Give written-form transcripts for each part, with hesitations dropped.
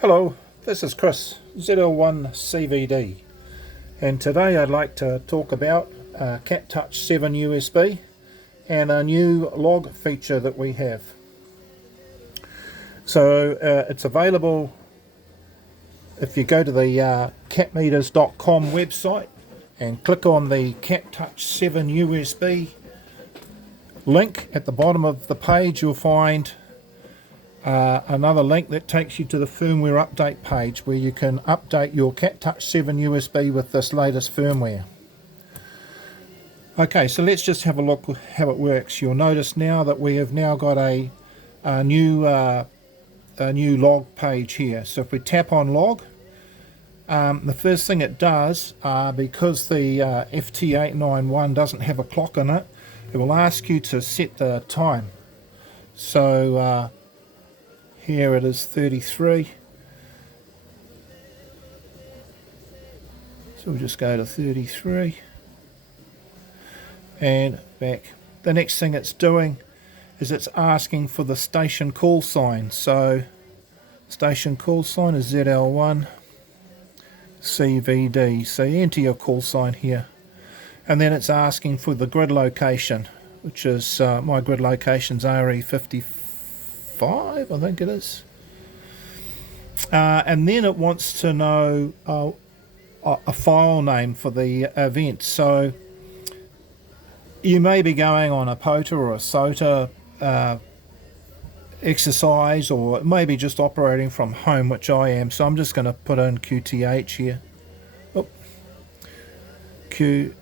Hello, this is Chris, ZL1CVD, and today I'd like to talk about CatTouch7USB and a new log feature that we have. So it's available if you go to the catmeters.com website and click on the CatTouch7USB link. At the bottom of the page you'll find another link that takes you to the firmware update page where you can update your CatTouch7USB with this latest firmware. Okay, so let's just have a look how it works. You'll notice now that we have now got a new log page here. So if we tap on log, the first thing it does, because the FT-891 doesn't have a clock in it, it will ask you to set the time. So here it is 33. So we'll just go to 33 and back. The next thing it's doing is it's asking for the station call sign. So station call sign is ZL1CVD. So you enter your call sign here, and then it's asking for the grid location, which is my grid location's RE55, I think it is. And then it wants to know a file name for the event. So you may be going on a POTA or a SOTA exercise, or maybe just operating from home, which I am. So I'm just going to put in QTH here. Oop. QTH.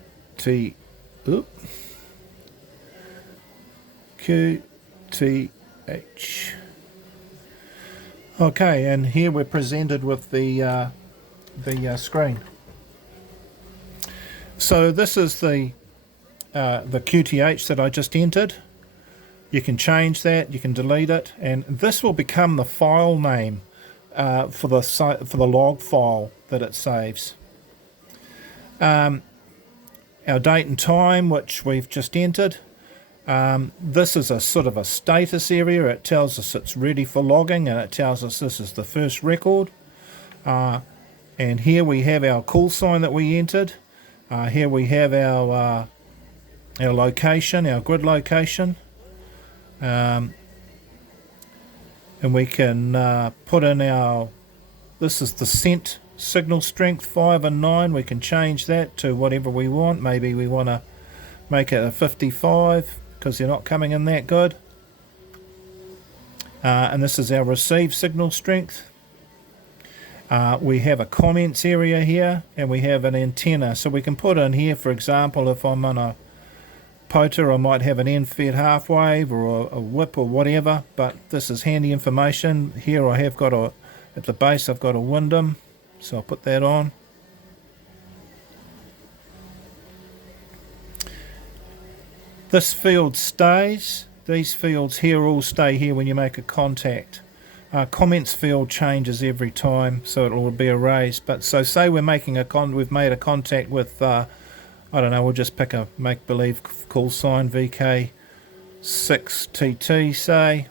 Okay, and here we're presented with the screen. So this is the QTH that I just entered. You can change that, you can delete it, and this will become the file name for the log file that it saves. Our date and time, which we've just entered. This is a sort of a status area. It tells us it's ready for logging, and it tells us this is the first record. And here we have our call sign that we entered. Here we have our location, our grid location. And we can put in this is the sent signal strength 5 and 9. We can change that to whatever we want. Maybe we want to make it a 55 because they're not coming in that good. And this is our receive signal strength. We have a comments area here, and we have an antenna. So we can put in here, for example, if I'm on a POTA, I might have an end-fed half wave or a whip or whatever, but this is handy information. Here I have got at the base I've got a Wyndham, so I'll put that on. This field stays. These fields here all stay here when you make a contact. Comments field changes every time, so it will be erased. But so say we're making we've made a contact with I don't know, we'll just pick a make-believe call sign, VK6TT, say.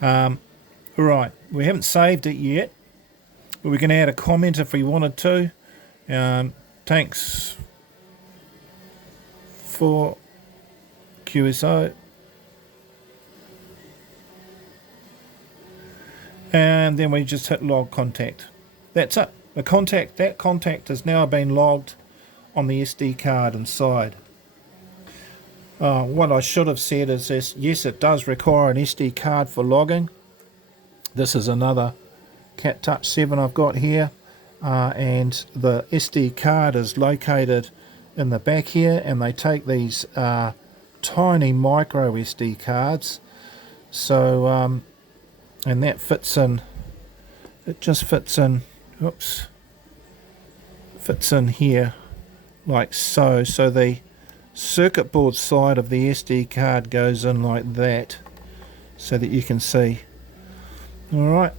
Right, we haven't saved it yet, but we can add a comment if we wanted to. Thanks for QSO. And then we just hit log contact. That's it. That contact has now been logged on the SD card inside. What I should have said is this: yes, it does require an SD card for logging. This is another CatTouch7 I've got here, and the SD card is located in the back here, and they take these tiny micro SD cards. So and that fits in. It just fits in. Oops. Fits in here like so. So the circuit board side of the SD card goes in like that, so that you can see. Alright.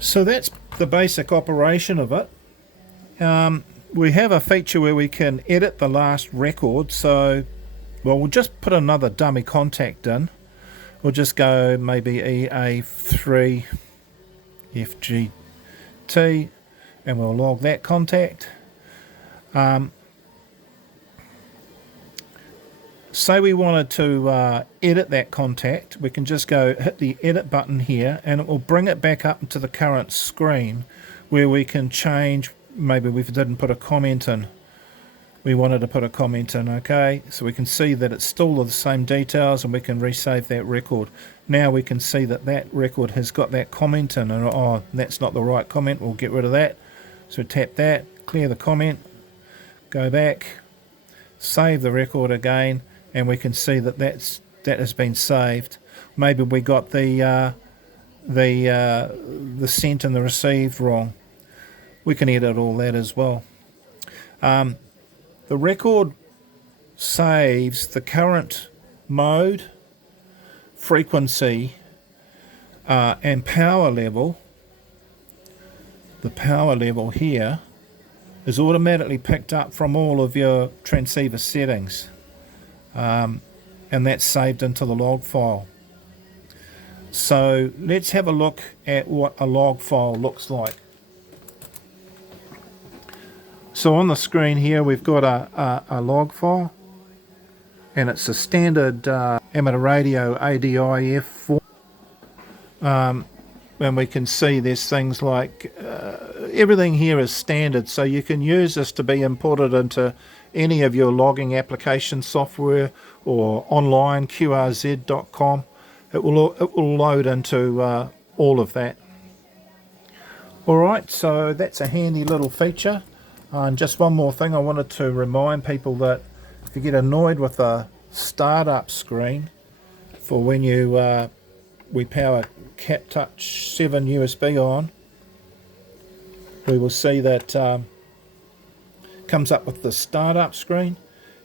So that's the basic operation of it. We have a feature where we can edit the last record. So, well, we'll just put another dummy contact in. We'll just go maybe EA3FGT, and we'll log that contact. Say we wanted to edit that contact, we can just go hit the edit button here, and it will bring it back up to the current screen where we can change. Maybe we didn't put a comment in. We wanted to put a comment in, okay? So we can see that it's still the same details, and we can resave that record. Now we can see that that record has got that comment in, and oh, that's not the right comment, we'll get rid of that. So tap that, clear the comment, go back, save the record again, and we can see that that has been saved. Maybe we got the sent and the received wrong. We can edit all that as well. The record saves the current mode, frequency, and power level. The power level here is automatically picked up from all of your transceiver settings, and that's saved into the log file. So let's have a look at what a log file looks like. So on the screen here we've got a log file, and it's a standard amateur radio ADIF form, and we can see there's things like everything here is standard, so you can use this to be imported into any of your logging application software or online QRZ.com. It will load into all of that. Alright, so that's a handy little feature. And just one more thing, I wanted to remind people that if you get annoyed with a startup screen for when we power CatTouch7USB on, we will see that comes up with the startup screen.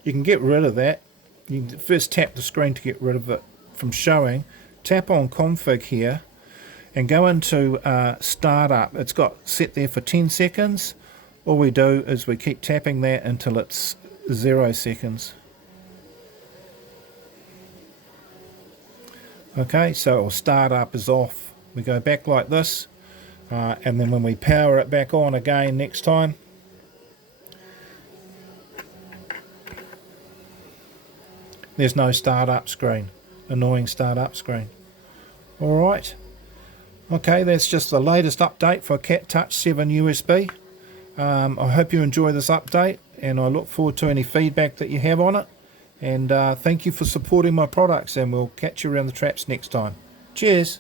You can get rid of that. You can first tap the screen to get rid of it from showing. Tap on config here and go into startup. It's got set there for 10 seconds. All we do is we keep tapping that until it's 0 seconds. Okay, so our startup is off. We go back like this, and then when we power it back on again next time, there's no startup screen. Annoying startup screen. Alright. Okay, that's just the latest update for CatTouch7USB. I hope you enjoy this update, and I look forward to any feedback that you have on it. And thank you for supporting my products, and we'll catch you around the traps next time. Cheers!